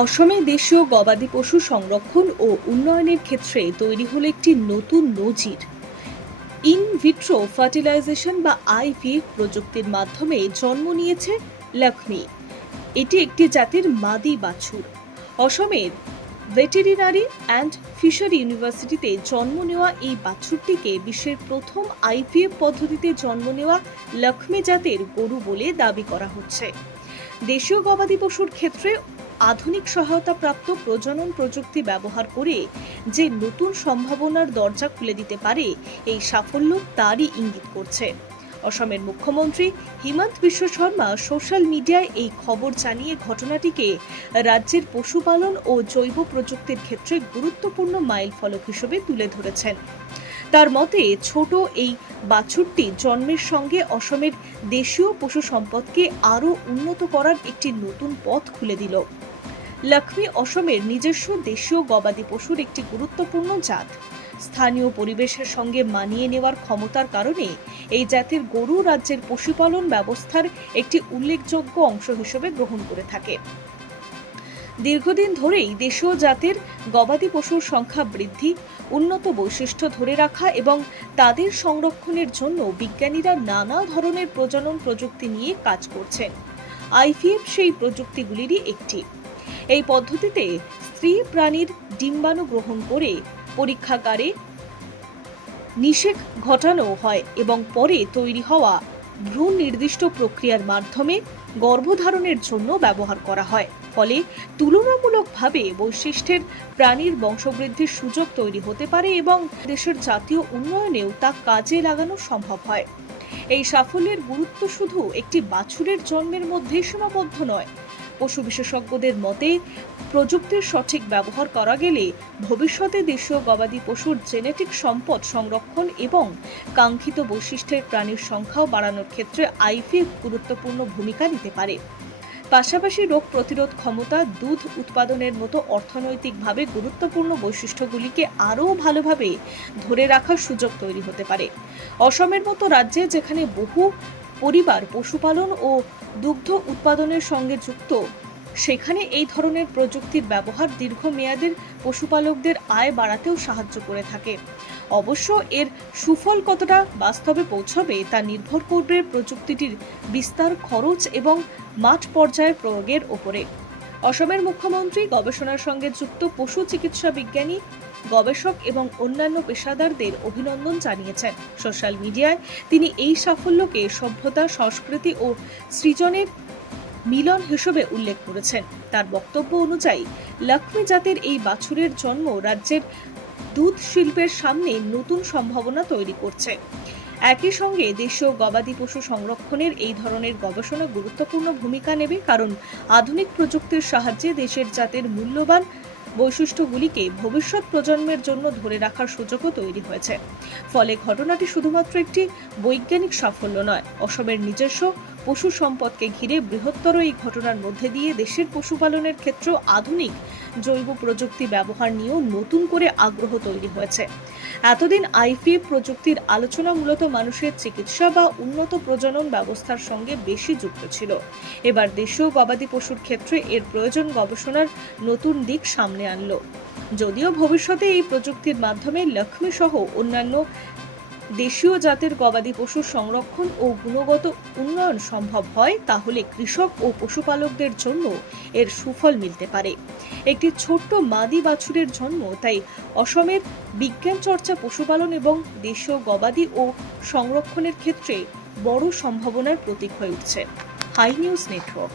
অসমে দেশীয় গবাদি পশু সংরক্ষণ ও উন্নয়নের ক্ষেত্রে তৈরি হলো একটি নতুন নজির। ইন ভিট্রো ফার্টিলাইজেশন বা আইভিএফ প্রযুক্তির মাধ্যমে জন্ম নিয়েছে লক্ষ্মী। এটি একটি জাতের মাদি বাছুর। অসমের ভেটেরিনারি অ্যান্ড ফিশারি ইউনিভার্সিটিতে জন্ম নেওয়া এই বাছুরটিকে বিশ্বের প্রথম আইভিএফ পদ্ধতিতে জন্ম নেওয়া লক্ষ্মী জাতের গরু বলে দাবি করা হচ্ছে। দেশীয় গবাদি পশুর ক্ষেত্রে আধুনিক সহায়তাপ্রাপ্ত প্রজনন প্রযুক্তি ব্যবহার করে যে নতুন সম্ভাবনার দরজা খুলে দিতে পারে, এই সাফল্য তারই ইঙ্গিত করছে। অসমের মুখ্যমন্ত্রী হিমন্ত বিশ্ব শর্মা সোশ্যাল মিডিয়ায় এই খবর জানিয়ে ঘটনাটিকে রাজ্যের পশুপালন ও জৈব প্রযুক্তির ক্ষেত্রে গুরুত্বপূর্ণ মাইলফলক হিসেবে তুলে ধরেছেন। তার মতে, ছোট এই বাছুরটি জন্মের সঙ্গে অসমের দেশীয় পশু সম্পদকে আরও উন্নত করার একটি নতুন পথ খুলে দিল। লক্ষ্মী অসমের নিজস্ব দেশীয় গবাদি পশুর একটি গুরুত্বপূর্ণ জাত। স্থানীয় পরিবেশের সঙ্গে মানিয়ে নেওয়ার ক্ষমতার কারণে এই জাতের গরু রাজ্যের পশুপালন ব্যবস্থার একটি উল্লেখযোগ্য অংশ হিসেবে গ্রহণ করে থাকে। দীর্ঘদিন ধরেই দেশীয় জাতের গবাদি পশুর সংখ্যা বৃদ্ধি, উন্নত বৈশিষ্ট্য ধরে রাখা এবং তাদের সংরক্ষণের জন্য বিজ্ঞানীরা নানা ধরনের প্রজনন প্রযুক্তি নিয়ে কাজ করছেন। আইভিএফ সেই প্রযুক্তিগুলিরই একটি। এই পদ্ধতিতে স্ত্রী প্রাণীর ডিম্বাণু গ্রহণ করে পরীক্ষাগারে নিষেক ঘটানো হয় এবং পরে তৈরি হওয়া ভ্রূণ নির্দিষ্ট প্রক্রিয়ার মাধ্যমে গর্ভধারণের জন্য ব্যবহার করা হয়। ফলে তুলনামূলকভাবে বৈশিষ্ট্যের প্রাণীর বংশবৃদ্ধির সুযোগ তৈরি হতে পারে এবং দেশের জাতীয় উন্নয়নেও তা কাজে লাগানো সম্ভব হয়। এই সাফল্যের গুরুত্ব শুধু একটি বাছুরের জন্মের মধ্যেই সীমাবদ্ধ নয়। পশু বিশেষজ্ঞদের মতে, প্রযুক্তির সঠিক ব্যবহার করা গেলে ভবিষ্যতে দেশীয় গবাদি পশুর জেনেটিক সম্পদ সংরক্ষণ এবং কাঙ্ক্ষিত বৈশিষ্ট্যের প্রাণীর সংখ্যাও বাড়ানোর ক্ষেত্রে আইভিএফ গুরুত্বপূর্ণ ভূমিকা নিতে পারে। পাশাপাশি রোগ প্রতিরোধ ক্ষমতা, দুধ উৎপাদনের মতো অর্থনৈতিকভাবে গুরুত্বপূর্ণ বৈশিষ্ট্যগুলিকে আরও ভালোভাবে ধরে রাখার সুযোগ তৈরি হতে পারে। অসমের মতো রাজ্যে যেখানে বহু পরিবার পশুপালন ও দুগ্ধ উৎপাদনের সঙ্গে যুক্ত, সেখানে এই ধরনের প্রযুক্তির ব্যবহার দীর্ঘমেয়াদের পশুপালকদের আয় বাড়াতেও সাহায্য করে থাকে। অবশ্য এর সুফল কতটা বাস্তবে পৌঁছবে তা নির্ভর করবে প্রযুক্তিটির বিস্তার, খরচ এবং মাঠ পর্যায়ে প্রয়োগের ওপরে। অসমের মুখ্যমন্ত্রী গবেষণার সঙ্গে যুক্ত পশু চিকিৎসা বিজ্ঞানী, গবেষক এবং অন্যান্য পেশাদারদের অভিনন্দন জানিয়েছেন। সোশ্যাল মিডিয়ায় তিনি এই সাফল্যকে সভ্যতা, সংস্কৃতি ও সৃজনের মিলন হিসেবে উল্লেখ করেছেন। তার বক্তব্য অনুযায়ী লক্ষ্মী জাতের এই বাছুরের জন্ম রাজ্যের দুধ শিল্পের সামনে নতুন সম্ভাবনা তৈরি করছে। একই সঙ্গে দেশীয় গবাদি পশু সংরক্ষণের এই ধরনের গবেষণা গুরুত্বপূর্ণ ভূমিকা নেবে, কারণ আধুনিক প্রযুক্তির সাহায্যে দেশের জাতের মূল্যবান বৈশিষ্ট্যগুলিকে ভবিষ্যৎ প্রজন্মের জন্য ধরে রাখার সুযোগও তৈরি হয়েছে। ফলে ঘটনাটি শুধুমাত্র একটি বৈজ্ঞানিক সাফল্য নয়, অসমের নিজস্ব পশু সম্পদকে ঘিরে বৃহত্তর এই ঘটনার মধ্যে দিয়ে দেশের পশুপালনের ক্ষেত্রেও আধুনিক জৈব প্রযুক্তি ব্যবহার নিয়েও নতুন করে আগ্রহ তৈরি হয়েছে। এতদিন আইভিএফ প্রযুক্তির আলোচনা মূলত মানুষের চিকিৎসা বা উন্নত প্রজনন ব্যবস্থার সঙ্গে বেশি যুক্ত ছিল। এবার দেশীয় গবাদি পশুর ক্ষেত্রে এর প্রয়োজন গবেষণার নতুন দিক সামনে আনলো। যদিও ভবিষ্যতে এই প্রযুক্তির মাধ্যমে লক্ষ্মী সহ অন্যান্য দেশীয় জাতের গবাদি পশুর সংরক্ষণ ও গুণগত উন্নয়ন সম্ভব হয়, তাহলে কৃষক ও পশুপালকদের জন্য এর সুফল মিলতে পারে। একটি ছোট্ট মাদি বাছুরের জন্ম তাই অসমের বিজ্ঞান চর্চা, পশুপালন এবং দেশীয় গবাদি ও সংরক্ষণের ক্ষেত্রে বড় সম্ভাবনার প্রতীক হয়ে উঠছে। High news network.